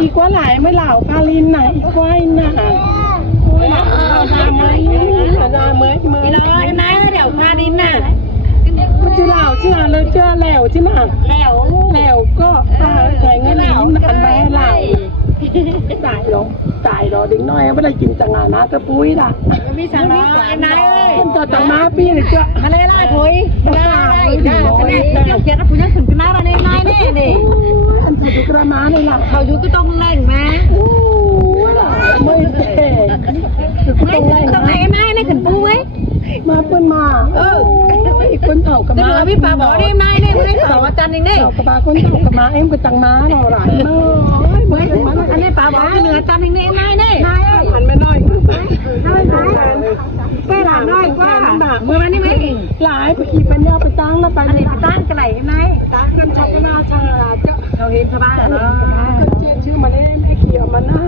อีกว่าหลายไม่เหล่าพาลินไหนอีกว่าหนาเมื่อยเลยนะเดี๋ยวพาลินน่ะมันจะเหล่าชื่อเลยเชื่อแล้วใช่ไหมแล้วก็ใช้เงินยิ้มอันไม่ให้เหล่าตายหรอดิ้งน้อยไม่ได้กินจังงานนะกระปุ้ยล่ะไม่สั่งน้อยนายคนต่อจากมาปีเลยจ้ะอะไรล่ะถุยเกี่ยวกับผู้ยังถึงกันมาอะไรนายเนี่ยดิอันเขาอยู่กระมาเลยล่ะเขาอยู่ก็ต้องแรงมาไม่เท่ต้องแรงนายในขันปูไว้มาเปิ้นมาอีกคนเถ่ากับมาพี่ปาบอกได้ไหมเนี่ยไม่ได้สาวจันนี่เนี่ยกับมาคนเถ่ากับมาเอ็มกับจังมาเราหลายอันนี้ปาบอกเหนือจันนี่เนี่ยนายเนี่ยหันไปหน่อยไปหลานน้อยกว่าเมื่อวันนี้ไหมหลายไปขี่ปัญญาไปตั้งแล้วไปไปตั้งกันไหนไหมตั้งกันชาวนาชาเจ้าเขาเห็นชาวบ้านเหรอชื่อมาได้ไม่เกี่ยวมาหน้า